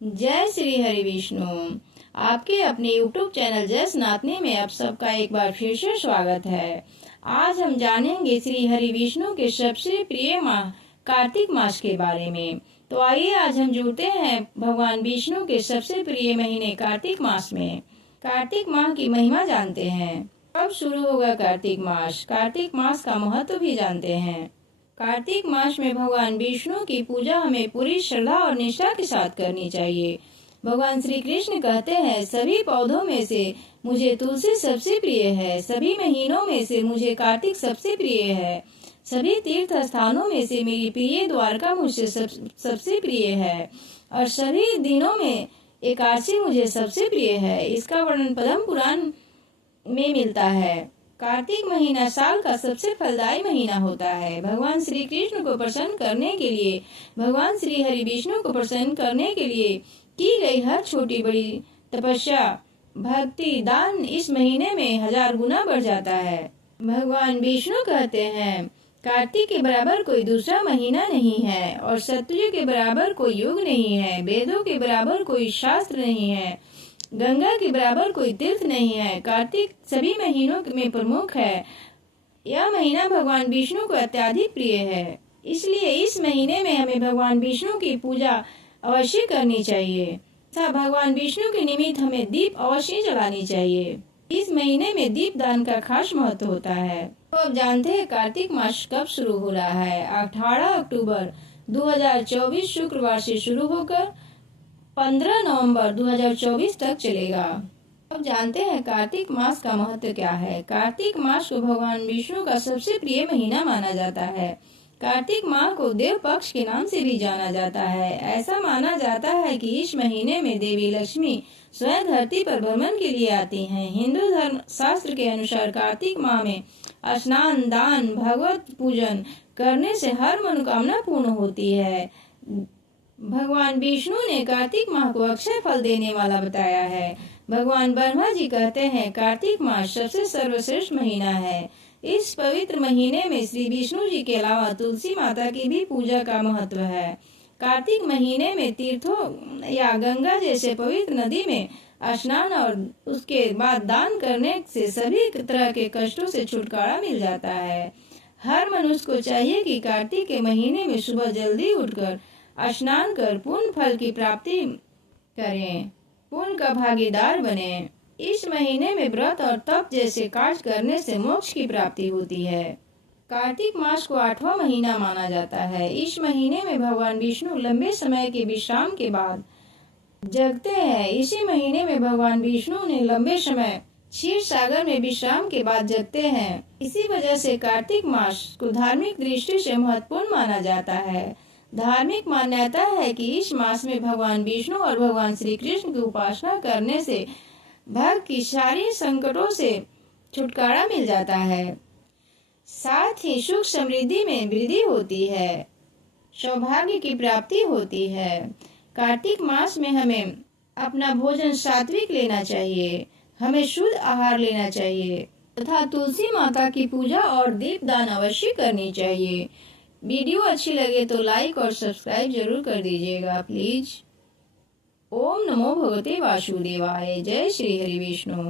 जय श्री हरि विष्णु। आपके अपने YouTube चैनल जय सनातनी में आप सबका एक बार फिर से स्वागत है। आज हम जानेंगे श्री हरि विष्णु के सबसे प्रिय माह कार्तिक मास के बारे में। तो आइए आज हम जुड़ते हैं भगवान विष्णु के सबसे प्रिय महीने कार्तिक मास में। कार्तिक माह की महिमा जानते हैं। कब शुरू होगा कार्तिक मास? कार्तिक मास का महत्व भी जानते हैं। कार्तिक मास में भगवान विष्णु की पूजा हमें पूरी श्रद्धा और निष्ठा के साथ करनी चाहिए। भगवान श्री कृष्ण कहते हैं, सभी पौधों में से मुझे तुलसी सबसे प्रिय है, सभी महीनों में से मुझे कार्तिक सबसे प्रिय है, सभी तीर्थ स्थानों में से मेरी प्रिय द्वारका मुझे सबसे प्रिय है और सभी दिनों में एकादशी मुझे सबसे प्रिय है। इसका वर्णन पद्म पुराण में मिलता है। कार्तिक महीना साल का सबसे फलदायी महीना होता है। भगवान श्री कृष्ण को प्रसन्न करने के लिए, भगवान श्री हरि विष्णु को प्रसन्न करने के लिए की गई हर छोटी बड़ी तपस्या, भक्ति, दान इस महीने में 1000 गुना बढ़ जाता है। भगवान विष्णु कहते हैं, कार्तिक के बराबर कोई दूसरा महीना नहीं है और सतयुग के बराबर कोई युग नहीं है, वेदों के बराबर कोई शास्त्र नहीं है, गंगा के बराबर कोई तीर्थ नहीं है। कार्तिक सभी महीनों में प्रमुख है। यह महीना भगवान विष्णु को अत्यधिक प्रिय है, इसलिए इस महीने में हमें भगवान विष्णु की पूजा अवश्य करनी चाहिए तथा भगवान विष्णु के निमित्त हमें दीप अवश्य जलानी चाहिए। इस महीने में दीप दान का खास महत्व होता है। तो अब जानते हैं कार्तिक मास कब शुरू हो रहा है। 18 अक्टूबर 2024 शुक्रवार से शुरू होकर 15 नवंबर 2024 तक चलेगा। अब जानते हैं कार्तिक मास का महत्व क्या है। कार्तिक मास को भगवान विष्णु का सबसे प्रिय महीना माना जाता है। कार्तिक माह को देव पक्ष के नाम से भी जाना जाता है। ऐसा माना जाता है कि इस महीने में देवी लक्ष्मी स्वयं धरती पर भ्रमण के लिए आती हैं। हिंदू धर्म शास्त्र के अनुसार कार्तिक माह में स्नान, दान, भगवत पूजन करने से हर मनोकामना पूर्ण होती है। भगवान विष्णु ने कार्तिक माह को अक्षय फल देने वाला बताया है। भगवान ब्रह्मा जी कहते हैं, कार्तिक मास सबसे सर्वश्रेष्ठ महीना है। इस पवित्र महीने में श्री विष्णु जी के अलावा तुलसी माता की भी पूजा का महत्व है। कार्तिक महीने में तीर्थों या गंगा जैसे पवित्र नदी में स्नान और उसके बाद दान करने से सभी तरह के कष्टों से छुटकारा मिल जाता है। हर मनुष्य को चाहिए कि कार्तिक के महीने में सुबह जल्दी उठकर स्नान कर पुण्य फल की प्राप्ति करें, पुण्य का भागीदार बने। इस महीने में व्रत और तप जैसे कार्य करने से मोक्ष की प्राप्ति होती है। कार्तिक मास को 8वां महीना माना जाता है। इस महीने में भगवान विष्णु लंबे समय के विश्राम के बाद जगते हैं। इसी महीने में भगवान विष्णु ने लंबे समय क्षीर सागर में विश्राम के बाद जगते हैं। इसी वजह से कार्तिक मास को धार्मिक दृष्टि से महत्वपूर्ण माना जाता है। धार्मिक मान्यता है कि इस मास में भगवान विष्णु और भगवान श्री कृष्ण की उपासना करने से भक्त की सारी संकटों से छुटकारा मिल जाता है। साथ ही सुख समृद्धि में वृद्धि होती है, सौभाग्य की प्राप्ति होती है। कार्तिक मास में हमें अपना भोजन सात्विक लेना चाहिए, हमें शुद्ध आहार लेना चाहिए तथा तुलसी माता की पूजा और दीप दान अवश्य करनी चाहिए। वीडियो अच्छी लगे तो लाइक और सब्सक्राइब जरूर कर दीजिएगा प्लीज। ओम नमो भगवते वासुदेवाय। जय श्री हरि विष्णु।